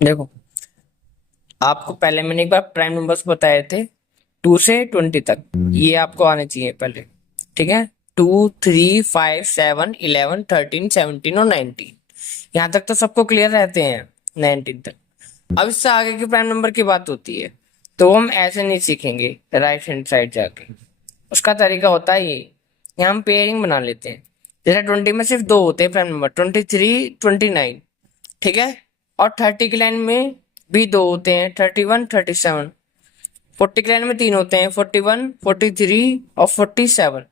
देखो, आपको पहले मैंने एक बार प्राइम नंबर्स बताए थे 2 से 20 तक, ये आपको आने चाहिए पहले। ठीक है, 2, 3, 5, 7, 11, 13, 17 और 19, यहाँ तक तो सबको क्लियर रहते हैं 19 तक। अब इससे आगे की प्राइम नंबर की बात होती है तो हम ऐसे नहीं सीखेंगे राइट हैंड साइड जाके। उसका तरीका होता है ये, यहाँ हम पेयरिंग बना लेते हैं। जैसे 20 में सिर्फ दो होते हैं प्राइम नंबर, 23, 29। ठीक है, और 30 की लाइन में भी दो होते हैं, 31, 37। 40 की लाइन में तीन होते हैं, 41, 43 और 47।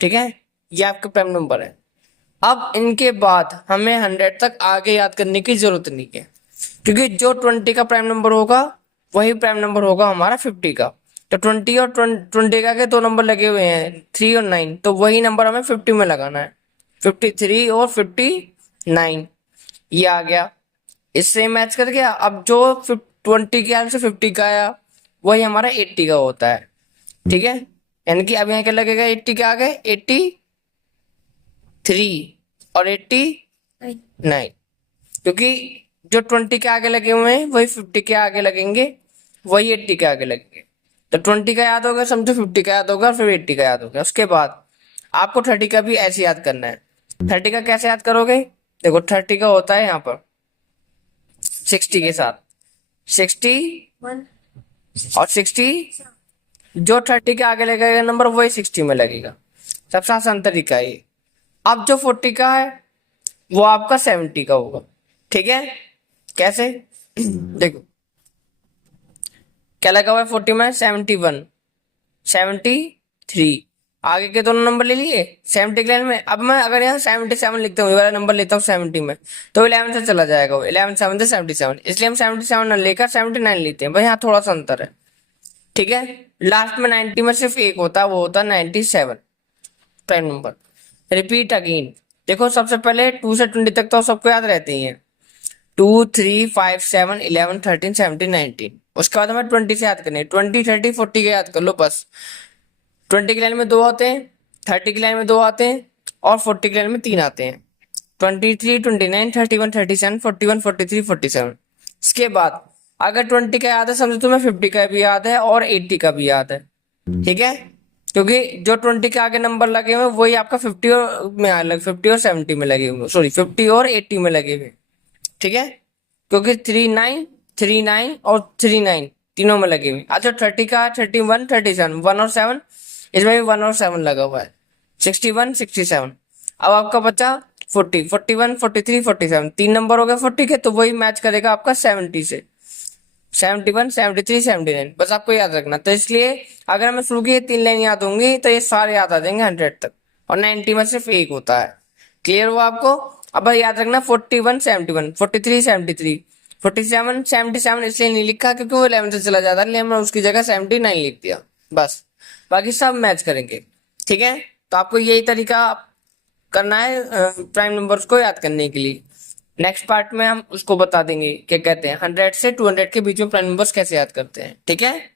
ठीक है, ये आपके प्राइम नंबर है। अब इनके बाद हमें 100 तक आगे याद करने की जरूरत नहीं है, क्योंकि जो 20 का प्राइम नंबर होगा वही प्राइम नंबर होगा हमारा 50 का। तो 20 और 20 का के दो नंबर लगे हुए हैं, 3 और 9, तो वही नंबर हमें 50 में लगाना है, 53 और 59। ये आ गया, इससे मैच कर गया। अब जो 20 के आगे से 50 का आया वही हमारा 80 का होता है। ठीक है, यानी कि अब यहाँ क्या लगेगा, 80 के आगे 83 और 89, क्योंकि जो 20 के आगे लगे हुए हैं वही 50 के आगे लगेंगे, वही 80 के आगे लगेंगे। तो 20 का याद होगा, समझो 50 का याद होगा, फिर 80 का याद होगा। उसके बाद आपको 30 का भी ऐसे याद करना है। 30 का कैसे याद करोगे, देखो 30 का होता है यहाँ पर 60 के साथ 60 और 60, जो 30 के आगे लगेगा नंबर वही 60 में लगेगा। सबसे आसान तरीका है ये। अब जो 40 का है वो आपका 70 का होगा। ठीक है, कैसे देखो, क्या लगा हुआ है 40 में, 71, 73। आगे के दोनों नंबर ले लिए 70 के लाइन में। अब मैं अगर यहाँ 77 लिखता हूँ, ये वाला नंबर लेता हूँ 70 में, तो 11 से चला जाएगा वो, 11 7 से 77, इसलिए हम 77 न लेकर 79 लेते हैं। भाई यहाँ थोड़ा सा अंतर है। ठीक है, लास्ट में 90 में सिर्फ एक होता है, वो होता है 97 प्राइम नंबर। रिपीट अगेन, देखो सबसे पहले 2 से 20 तक तो सबको याद रहते ही हैं, 2, 3, 5, 7, 11, 13, 17, 19। उसके बाद हमें 20 से याद करने, 20, 30, 40 के याद कर लो बस। 20 की लाइन में दो आते हैं, 30 की लाइन में दो आते हैं और 40 की लाइन में तीन आते हैं, 23, 29, 31, 37, 41, 43, 47। इसके बाद अगर 20 का याद है समझो तुम्हें 50 का भी याद है और 80 का भी याद है। ठीक है, क्योंकि जो 20 के आगे नंबर लगे हुए वही आपका 50 और में अलग, 50 और 70 में लगे हुए, सॉरी 50 और 80 में लगे हुए। ठीक है, क्योंकि 39, 39 और 39 तीनों में लगे हुए। अच्छा 30 का 31, 37, 1 और 7, इसमें भी 1 और 7 लगा हुआ है, 61, 67। अब आपका बचा 40, 41, 43, 47, तीन नंबर हो गए 40 के, तो वही मैच करेगा आपका 70 से, 71, 73, 79। बस आपको याद रखना। तो इसलिए अगर हमें शुरू की 3 लाइन याद होंगी तो ये सारे याद आ जाएंगे 100 तक, और 90 में सिर्फ एक होता है। क्लियर हुआ आपको? अब याद रखना 41, 71, 43, 73, 47, 77 इसलिए नहीं लिखा क्योंकि वो 11 से चला जाता है, इसलिए हमने उसकी जगह 79 लिख दिया बस। बाकी सब मैच करेंगे। ठीक है, तो आपको यही तरीका करना है प्राइम नंबर्स को याद करने के लिए। नेक्स्ट पार्ट में हम उसको बता देंगे क्या कहते हैं 100 से 200 के बीच में प्राइम नंबर्स कैसे याद करते हैं। ठीक है।